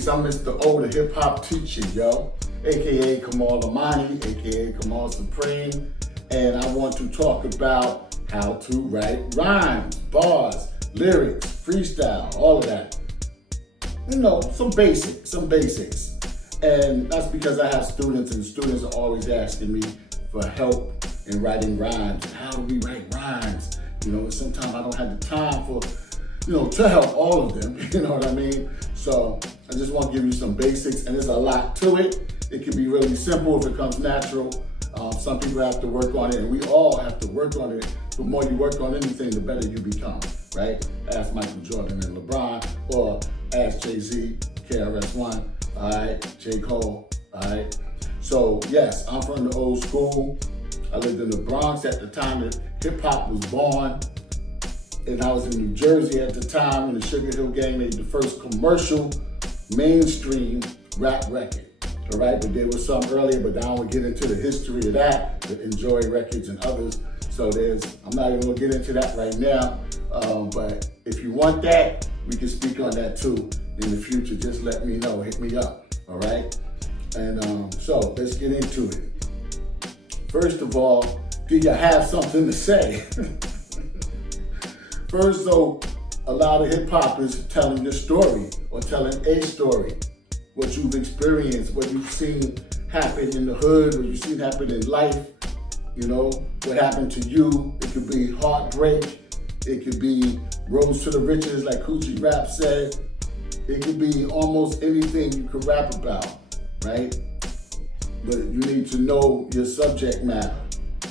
Peace. I'm Mr. O, the hip hop teacher, yo. AKA Kamal, AKA Kamal Supreme. And I want to talk about how to write rhymes, bars, lyrics, freestyle, all of that. You know, some basics. And that's because I have students, and students are always asking me for help in writing rhymes. How do we write rhymes? You know, and sometimes I don't have the time for, to help all of them, you know what I mean? So I just want to give you some basics, and there's a lot to it. It can be really simple if it comes natural. Some people have to work on it, and we all have to work on it. The more you work on anything, the better you become, right? Ask Michael Jordan and LeBron, or ask Jay-Z, KRS-One, all right, J. Cole, all right? So yes, I'm from the old school. I lived in the Bronx at the time that hip hop was born. And I was in New Jersey at the time when the Sugar Hill Gang made the first commercial mainstream rap record. All right, but there was some earlier, but I don't want to get into the history of that, the Enjoy Records and others. So I'm not even going to get into that right now. But if you want that, we can speak on that too in the future. Just let me know, hit me up, all right? And so let's get into it. First of all, do you have something to say? First, though, a lot of hip hop is telling your story or telling a story, what you've experienced, what you've seen happen in the hood, what you've seen happen in life, what happened to you. It could be heartbreak. It could be rose to the riches, like Coochie Rap said. It could be almost anything you could rap about, right? But you need to know your subject matter.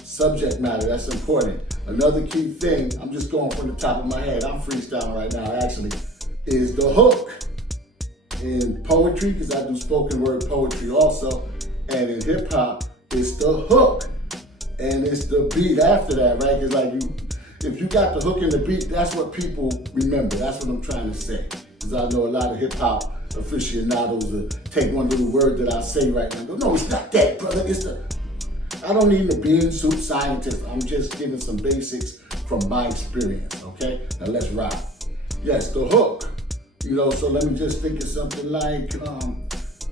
Subject matter, that's important. Another key thing, I'm just going from the top of my head, I'm freestyling right now actually, is the hook. In poetry, because I do spoken word poetry also, and in hip hop, it's the hook. And it's the beat after that, right? Because if you got the hook and the beat, that's what people remember. That's what I'm trying to say. Because I know a lot of hip hop aficionados will take one little word that I say right now and go, no, it's not that, brother, it's the... I don't need to be in suit scientist. I'm just giving some basics from my experience, okay? Now let's rock. Yes, the hook. So let me just think of something like,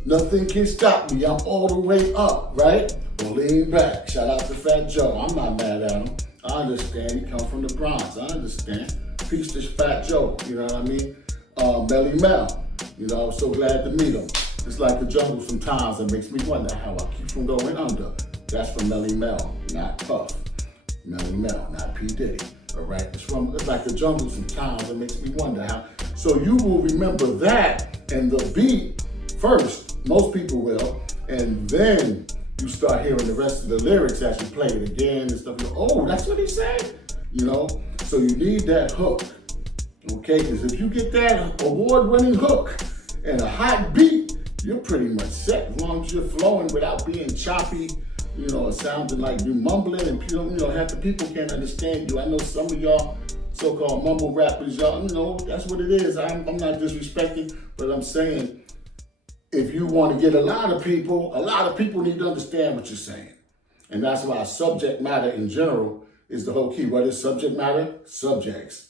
nothing can stop me, I'm all the way up, right? Or lean back. Shout out to Fat Joe. I'm not mad at him. I understand. He come from the Bronx. I understand. Peace to Fat Joe. You know what I mean? Melly Mel. I'm so glad to meet him. It's like the jungle sometimes. It makes me wonder how I keep from going under. That's from Melly Mel, not Puff. Melly Mel, not P. Diddy. All right? It's like the jungle sometimes. It makes me wonder how. So you will remember that and the beat first. Most people will. And then you start hearing the rest of the lyrics as you play it again and stuff. Oh, that's what he said. So you need that hook. Okay? Because if you get that award-winning hook and a hot beat, you're pretty much set. As long as you're flowing without being choppy, it sounding like you mumbling, and half the people can't understand you. I know some of y'all so-called mumble rappers, y'all, that's what it is. I'm not disrespecting, but I'm saying if you want to get a lot of people need to understand what you're saying. And that's why subject matter in general is the whole key. What is subject matter? Subjects.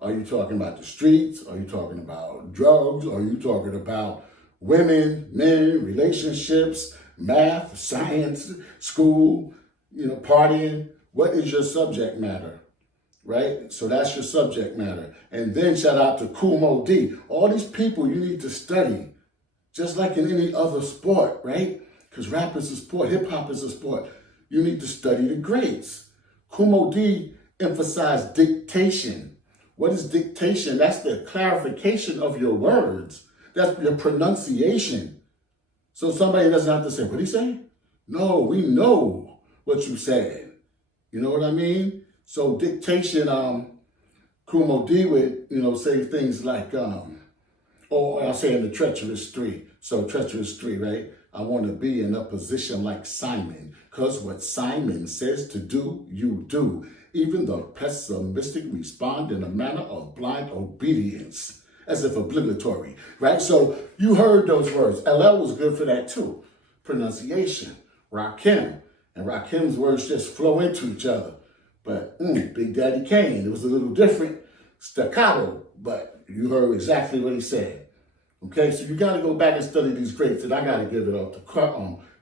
Are you talking about the streets? Are you talking about drugs? Are you talking about women, men, relationships, math, science, school, partying? What is your subject matter, right? So that's your subject matter. And then shout out to Kumo D. All these people you need to study, just like in any other sport, right? Because rap is a sport, hip hop is a sport. You need to study the greats. Kumo D emphasized dictation. What is dictation? That's the clarification of your words. That's your pronunciation. So somebody doesn't have to say, what he say? No, we know what you said. You know what I mean? So dictation, Kumo D would, say things like, I'll say in the Treacherous 3. So Treacherous 3, right? I want to be in a position like Simon, because what Simon says to do, you do. Even the pessimistic respond in a manner of blind obedience, as if obligatory, right? So you heard those words. LL was good for that too. Pronunciation, Rakim. And Rakim's words just flow into each other. But Big Daddy Kane, it was a little different, staccato, but you heard exactly what he said. Okay, so you got to go back and study these greats, and I got to give it up to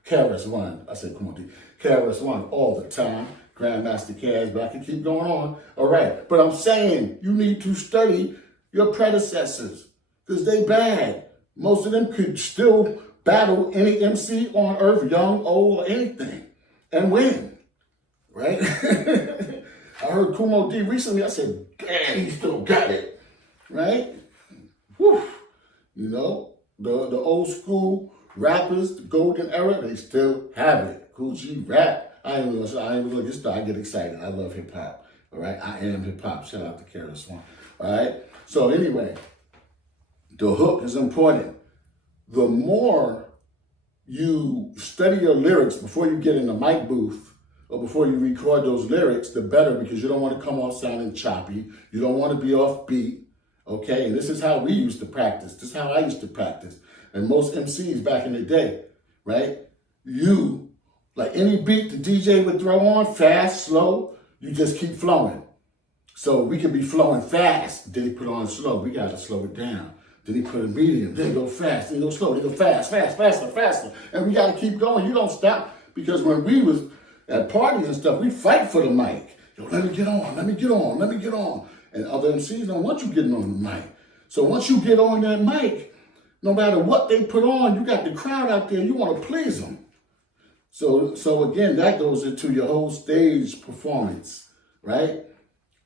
KRS-One. I said, come on, D. KRS-One all the time. Grandmaster Caz, but I can keep going on. All right, but I'm saying you need to study your predecessors because they bad. Most of them could still battle any MC on earth, young, old, or anything, and win, right? I heard Kumo D recently. I said, damn, he still got it, right? Whew. You know, the old school rappers, the golden era, they still have it. Cool G rap. I ain't gonna get started. I get excited. I love hip hop. All right, I am hip hop. Shout out to KRS-One. All right. So anyway, the hook is important. The more you study your lyrics before you get in the mic booth or before you record those lyrics, the better, because you don't want to come off sounding choppy. You don't want to be off beat. Okay, and this is how we used to practice. This is how I used to practice. And most MCs back in the day, right? You, like any beat the DJ would throw on, fast, slow, you just keep flowing. So we could be flowing fast, then he put on slow. We got to slow it down. Then he put a medium, then go fast, then go slow, then go fast, faster. And we got to keep going. You don't stop, because when we was at parties and stuff, we'd fight for the mic. Yo, let me get on. And other MCs don't want you getting on the mic. So once you get on that mic, no matter what they put on, you got the crowd out there, you want to please them. So again, that goes into your whole stage performance, right?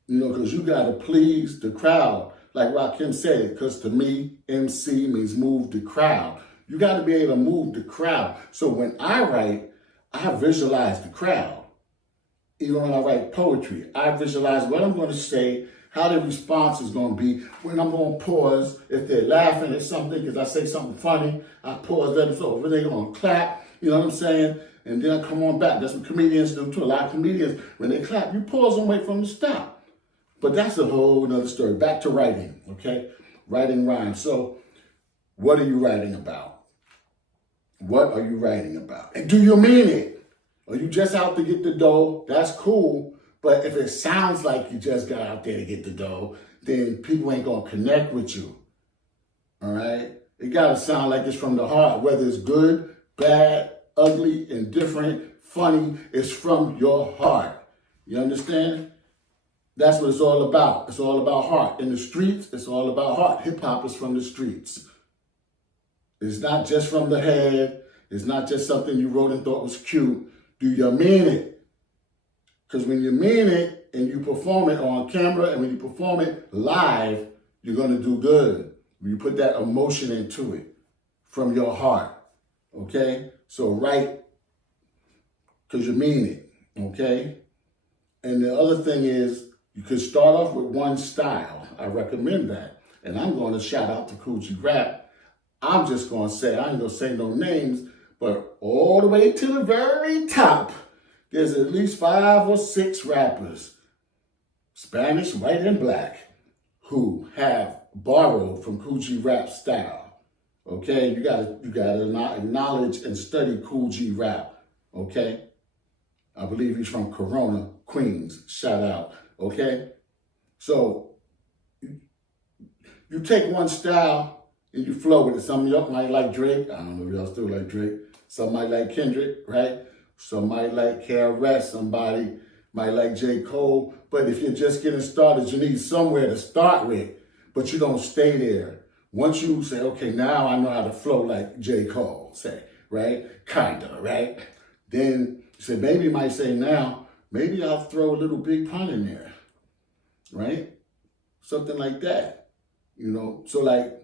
You know, because you got to please the crowd. Like Rakim said, because to me, MC means move the crowd. You got to be able to move the crowd. So when I write, I visualize the crowd. Even when I write poetry, I visualize what I'm going to say, how the response is going to be, when I'm going to pause. If they're laughing at something because I say something funny, I pause them. So when they're going to clap, you know what I'm saying? And then I come on back. That's what comedians do too. A lot of comedians, when they clap, you pause and wait for them to stop. But that's a whole nother story. Back to writing, okay? Writing rhymes. So what are you writing about? What are you writing about? And do you mean it? Are you just out to get the dough? That's cool. But if it sounds like you just got out there to get the dough, then people ain't going to connect with you. All right? It got to sound like it's from the heart. Whether it's good, bad, ugly, indifferent, funny, it's from your heart. You understand? That's what it's all about. It's all about heart. In the streets, it's all about heart. Hip-hop is from the streets. It's not just from the head. It's not just something you wrote and thought was cute. Do you mean it? Because when you mean it and you perform it on camera and when you perform it live, you're going to do good. You put that emotion into it from your heart, okay? So write because you mean it, okay? And the other thing is, you could start off with one style. I recommend that. And I'm going to shout out to Cool G Rap. I'm just going to say, I ain't going to say no names, but all the way to the very top, there's at least 5 or 6 rappers, Spanish, white, and black, who have borrowed from Cool G Rap style. Okay, you gotta acknowledge and study Cool G Rap. Okay, I believe he's from Corona, Queens. Shout out. Okay, so you take one style and you flow with it. Some of y'all might like Drake. I don't know if y'all still like Drake. Some might like Kendrick, right? Some might like KRS. Somebody might like J. Cole. But if you're just getting started, you need somewhere to start with. But you don't stay there. Once you say, okay, now I know how to flow like J. Cole, say, right? Kinda, right? Then you say, maybe you might say now, maybe I'll throw a little Big Pun in there, right? Something like that, you know? So like,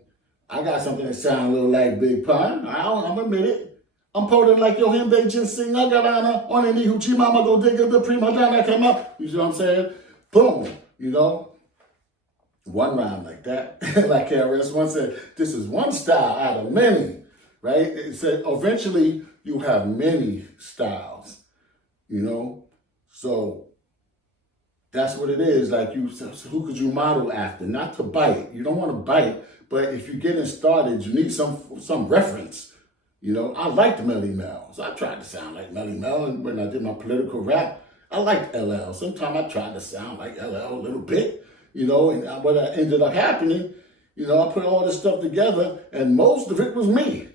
I got something that sounds a little like Big Pun. I'm admit it. I'm potent like yo himbe ginseng nagarana on any hoochie mama go dig the prima donna came up. You see what I'm saying? Boom, you know? One rhyme like that. Like KRS-One said, this is one style out of many, right? It said eventually you have many styles, you know? So that's what it is. Like who could you model after? Not to bite. You don't want to bite, but if you're getting started, you need some reference. You know, I liked Melly Mel, so I tried to sound like Melly Mel. And when I did my political rap, I liked LL. Sometimes I tried to sound like LL a little bit, you know, and what ended up happening You know, I put all this stuff together, and most of it was me.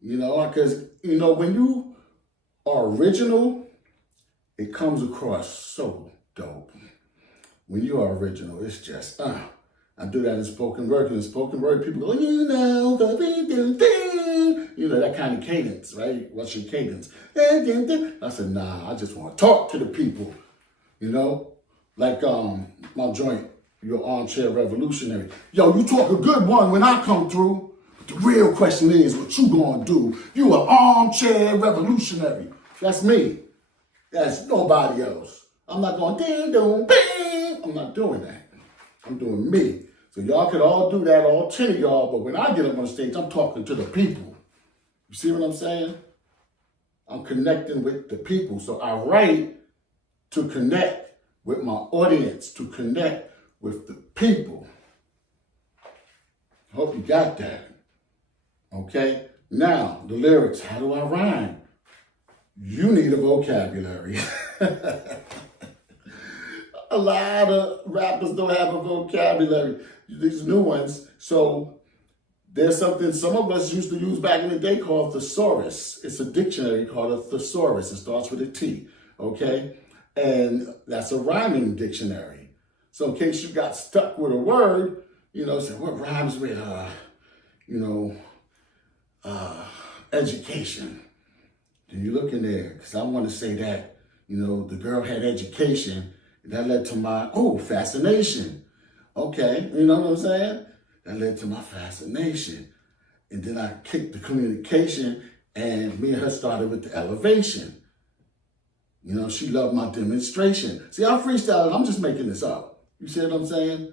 You know, because, you know, when you are original, it comes across so dope. When you are original, it's just, I do that in spoken word, because in spoken word, people go, you know, the thing, you know, that kind of cadence, right? What's your cadence? I said, nah, I just want to talk to the people, you know? Like my joint, your armchair revolutionary. Yo, you talk a good one when I come through. The real question is, what you gonna do? You an armchair revolutionary. That's me. That's nobody else. I'm not going ding dong bing. I'm not doing that. I'm doing me. So y'all could all do that, all 10 of y'all, but when I get up on stage, I'm talking to the people. You see what I'm saying? I'm connecting with the people. So I write to connect with my audience, to connect with the people. Hope you got that. Okay? Now, the lyrics. How do I rhyme? You need a vocabulary. A lot of rappers don't have a vocabulary. These new ones. So there's something some of us used to use back in the day called thesaurus. It's a dictionary called a thesaurus. It starts with a T, okay? And that's a rhyming dictionary. So in case you got stuck with a word, you know, say, what rhymes with, education? Then you look in there, because I want to say that, you know, the girl had education, and that led to my, fascination. Okay, you know what I'm saying? That led to my fascination. And then I kicked the communication, and me and her started with the elevation. You know, she loved my demonstration. See, I'm freestyling, I'm just making this up. You see what I'm saying?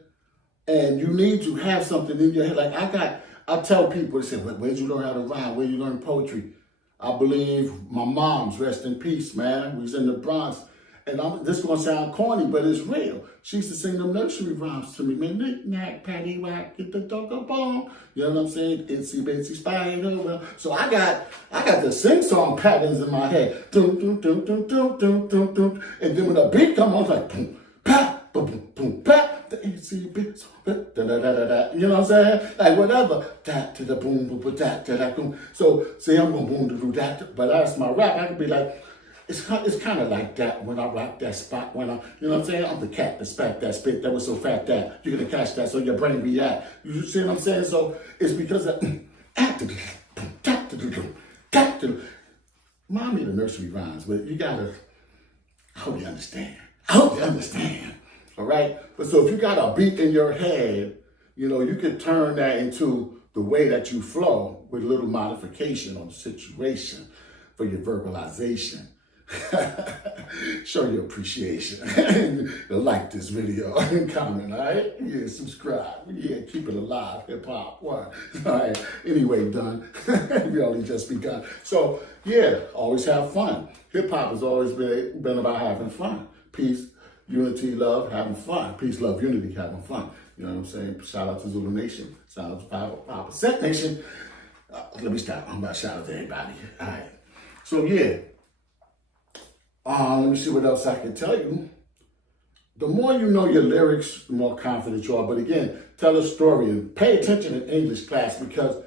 And you need to have something in your head. Like I tell people, they say, where'd you learn how to rhyme? Where'd you learn poetry? I believe my mom's, rest in peace, man. We was in the Bronx. And this is going to sound corny, but it's real. She used to sing them nursery rhymes to me. Man, knick-knack, paddywhack, get the dog a bone. You know what I'm saying? Itsy bitsy spider. Well, so I got the sing-song patterns in my head. Dum, dum, dum, dum, dum, dum, dum, dum. And then when the beat comes on, it's like, boom, pa, boom, boom, pa. The itsy bitsy, da da da da da. You know what I'm saying? Like whatever. Dat to the boom, boom, boom, dat to that boom. So see, I'm going boom to do that. But that's my rap. I can be like, it's kind of like that when I rock that spot, when you know what I'm saying? I'm the cat that spat that spit that was so fat that you're going to catch that so your brain react. You see what I'm saying? So it's because of, mommy the nursery rhymes, but you got to, I hope you understand. All right? But so if you got a beat in your head, you know, you could turn that into the way that you flow with a little modification on the situation for your verbalization. Show your appreciation. Like this video and comment, all right? Yeah, subscribe. Yeah, keep it alive, hip-hop. What? All right, anyway, done. We only just begun. So, yeah, always have fun. Hip-hop has always been about having fun. Peace, unity, love, having fun. Peace, love, unity, having fun. You know what I'm saying? Shout out to Zulu Nation. Shout out to 5% Nation. Let me stop. I'm about to shout out to everybody. All right. So, yeah. Let me see what else I can tell you. The more you know your lyrics, the more confident you are. But again, tell a story and pay attention in English class, because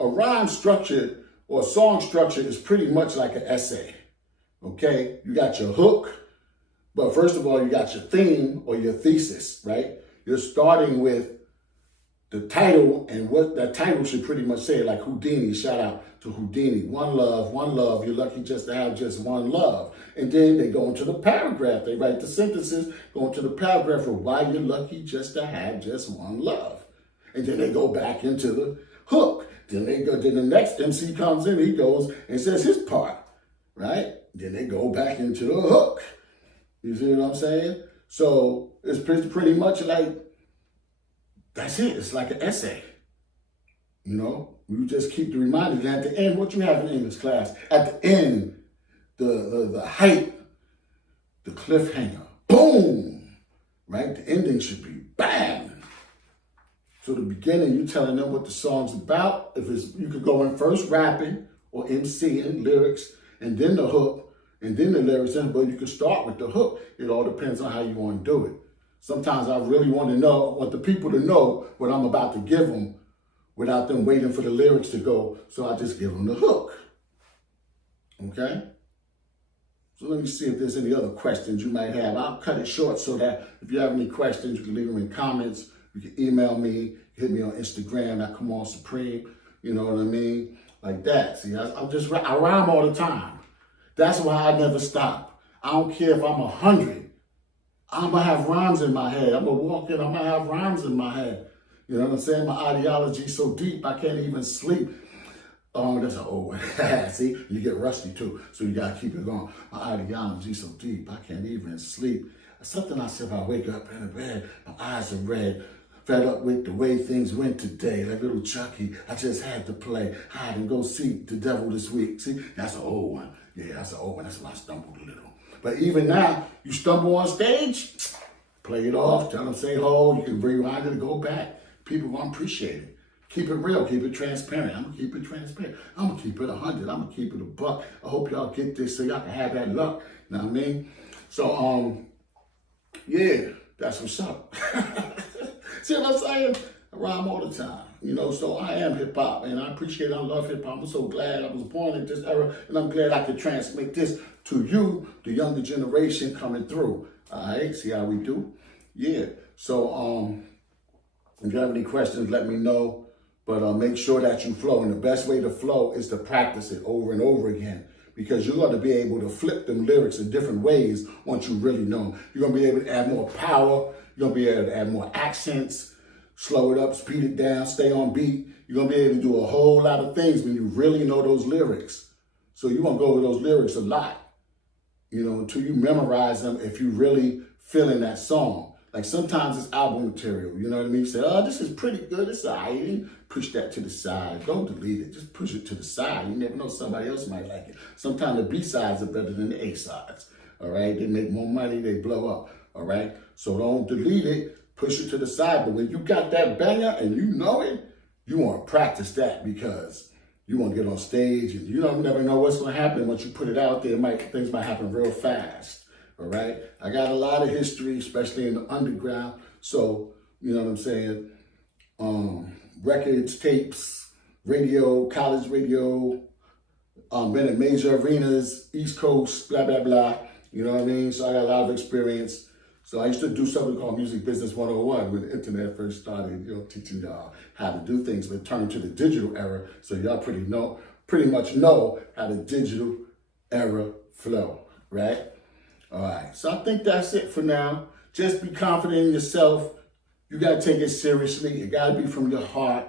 a rhyme structure or a song structure is pretty much like an essay. Okay? You got your hook, but first of all, you got your theme or your thesis, right? You're starting with the title, and what that title should pretty much say, like Houdini, shout out to Houdini. One love, you're lucky just to have just one love. And then they go into the paragraph. They write the sentences, go into the paragraph of why you're lucky just to have just one love. And then they go back into the hook. Then the next MC comes in, he goes and says his part, right? Then they go back into the hook. You see what I'm saying? So it's pretty much like, that's it. It's like an essay. You know, you just keep the reminder that at the end, what you have in English class, at the end, the height, the cliffhanger, boom, right? The ending should be bam. So the beginning, you telling them what the song's about. If it's, you could go in first rapping or MCing lyrics, and then the hook, and then the lyrics, but you can start with the hook. It all depends on how you want to do it. Sometimes I really want the people to know what I'm about to give them without them waiting for the lyrics to go. So I just give them the hook. Okay? So let me see if there's any other questions you might have. I'll cut it short so that if you have any questions, you can leave them in comments. You can email me, hit me on Instagram at Kamal Supreme. You know what I mean? Like that. See, I rhyme all the time. That's why I never stop. I don't care if I'm 100. I'm going to have rhymes in my head. I'm going to walk in, I'm going to have rhymes in my head. You know what I'm saying? My ideology is so deep, I can't even sleep. Oh, that's an old one. See, you get rusty too, so you got to keep it going. My ideology is so deep, I can't even sleep. Something I said when I wake up in the bed, my eyes are red. Fed up with the way things went today. Like little Chucky, I just had to play hide and go seek the devil this week. See, that's an old one. Yeah, that's an old one. That's why I stumbled a little. But even now, you stumble on stage, play it off, tell them say ho, you can rewind it and go back. People gonna appreciate it. Keep it real, keep it transparent. I'm gonna keep it transparent. I'm gonna keep it 100. I'm gonna keep it a buck. I hope y'all get this so y'all can have that luck. You know what I mean? So, yeah, that's what's up. See what I'm saying? I rhyme all the time, you know, so I am hip-hop, and I appreciate it. I love hip-hop. I'm so glad I was born in this era, and I'm glad I could transmit this to you, the younger generation coming through. All right, see how we do? Yeah, so if you have any questions, let me know, but make sure that you flow, and the best way to flow is to practice it over and over again, because you're going to be able to flip them lyrics in different ways once you really know them. You're going to be able to add more power. You're going to be able to add more accents, slow it up, speed it down, stay on beat. You're going to be able to do a whole lot of things when you really know those lyrics. So you want to go over those lyrics a lot, you know, until you memorize them if you really feeling that song. Like sometimes it's album material, you know what I mean? You say, oh, this is pretty good, it's all right. Push that to the side. Don't delete it, just push it to the side. You never know, somebody else might like it. Sometimes the B-sides are better than the A-sides, all right? They make more money, they blow up, all right? So don't delete it, push it to the side. But when you got that banger and you know it, you want to practice that, because you want to get on stage and you don't never know what's going to happen. Once you put it out there, things might happen real fast. All right. I got a lot of history, especially in the underground. So, you know what I'm saying? Records, tapes, radio, college radio, been in major arenas, East Coast, blah, blah, blah. You know what I mean? So I got a lot of experience. So I used to do something called Music Business 101 when the internet first started, you know, teaching y'all how to do things, but turn to the digital era. So y'all pretty much know how the digital era flow, right? All right, so I think that's it for now. Just be confident in yourself. You got to take it seriously. It got to be from your heart,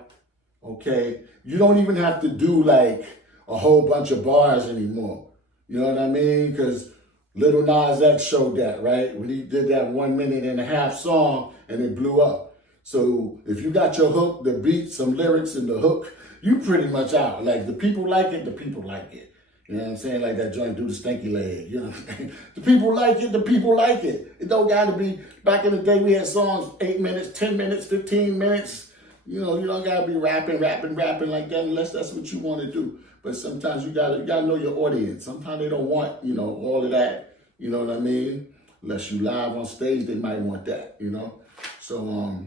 okay? You don't even have to do like a whole bunch of bars anymore. You know what I mean? Because Lil Nas X showed that, right? When he did that 1.5 minute song and it blew up. So if you got your hook, the beat, some lyrics and the hook, you pretty much out. Like the people like it, the people like it. You know what I'm saying? Like that joint, do the stanky leg. You know what I'm saying? The people like it, the people like it. It don't got to be, back in the day we had songs 8 minutes, 10 minutes, 15 minutes. You know, you don't got to be rapping like that unless that's what you want to do. But sometimes you gotta know your audience. Sometimes they don't want, you know, all of that. You know what I mean? Unless you live on stage, they might want that, you know? So,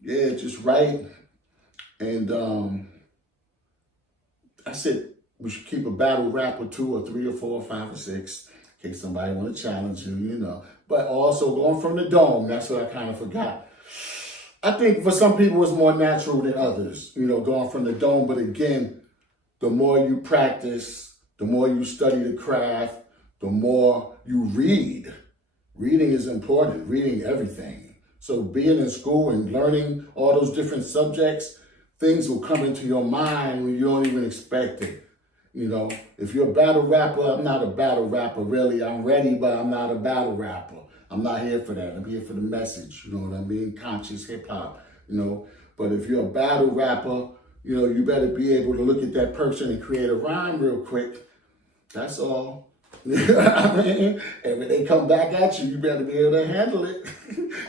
yeah, just write. And that's it. We should keep a battle rap or 2 or 3 or 4 or 5 or 6 in case somebody want to challenge you, you know. But also going from the dome, that's what I kind of forgot. I think for some people it's more natural than others, you know, going from the dome. But again, the more you practice, the more you study the craft, the more you read. Reading is important, reading everything. So being in school and learning all those different subjects, things will come into your mind when you don't even expect it. You know, if you're a battle rapper, I'm not a battle rapper, really. I'm ready, but I'm not a battle rapper. I'm not here for that. I'm here for the message, you know what I mean? Conscious hip-hop, you know. But if you're a battle rapper, you know, you better be able to look at that person and create a rhyme real quick. That's all. You know what I mean? And when they come back at you, you better be able to handle it.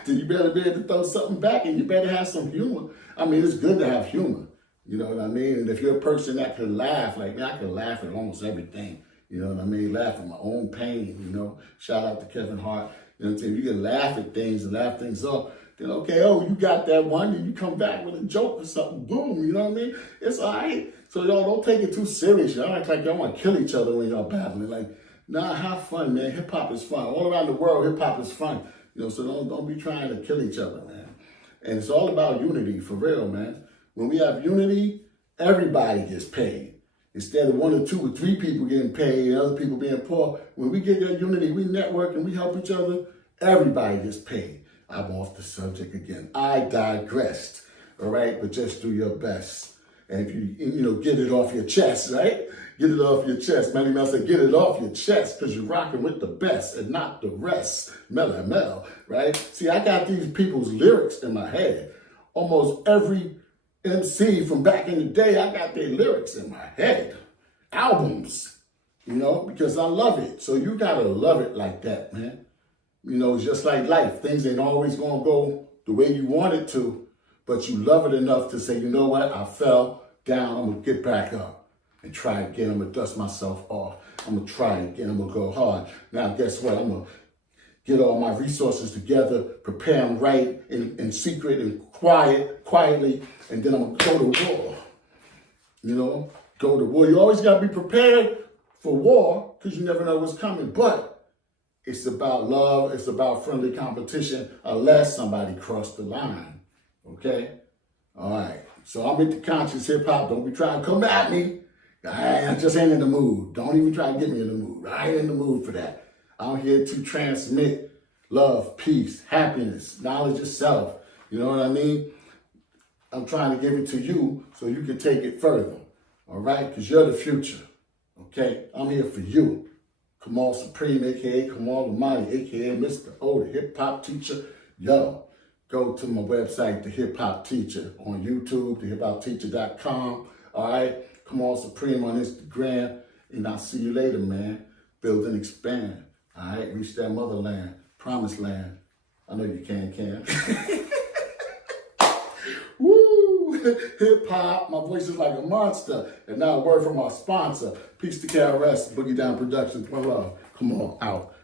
Then you better be able to throw something back, and you better have some humor. I mean, it's good to have humor. You know what I mean? And if you're a person that can laugh, like me, I can laugh at almost everything. You know what I mean? Laugh at my own pain, you know. Shout out to Kevin Hart. You know what I'm saying? You can laugh at things and laugh things off. Then, okay, oh, you got that one, and you come back with a joke or something, boom, you know what I mean? It's all right. So y'all don't take it too serious. Y'all act like y'all want to kill each other when y'all battling. Like, nah, have fun, man. Hip hop is fun. All around the world, hip hop is fun. You know, so don't be trying to kill each other, man. And it's all about unity, for real, man. When we have unity, everybody gets paid. Instead of 1 or 2 or 3 people getting paid and other people being poor, when we get that unity, we network and we help each other, everybody gets paid. I'm off the subject again. I digressed, all right? But just do your best. And if you get it off your chest, right? Get it off your chest. Manny Mel said, get it off your chest because you're rocking with the best and not the rest. Mel, right? See, I got these people's lyrics in my head. Almost every MC from back in the day, I got their lyrics in my head. Albums, because I love it. So you got to love it like that, man. It's just like life. Things ain't always going to go the way you want it to, but you love it enough to say, you know what? I fell down. I'm going to get back up and try again. I'm going to dust myself off. I'm going to try again. I'm going to go hard. Now, guess what? I'm going to get all my resources together, prepare them right in secret and quietly, and then I'm going to go to war. Go to war. You always got to be prepared for war because you never know what's coming. But it's about love. It's about friendly competition unless somebody crossed the line. Okay? All right. So I'm into conscious hip hop. Don't be trying to come at me. I just ain't in the mood. Don't even try to get me in the mood. I ain't in the mood for that. I'm here to transmit love, peace, happiness, knowledge of self. You know what I mean? I'm trying to give it to you so you can take it further. All right? Because you're the future. Okay? I'm here for you. Kamal Supreme, a.k.a. Kamal Almighty, a.k.a. Mr. O, the hip-hop teacher. Yo, go to my website, The Hip Hop Teacher, on YouTube, thehiphopteacher.com. All right? Kamal Supreme on Instagram. And I'll see you later, man. Build and expand. All right? Reach that motherland, promised land. I know you can. Woo! Hip-hop. My voice is like a monster. And now a word from our sponsor. Peace to KRS, Boogie Down Productions. My love. Come on, out.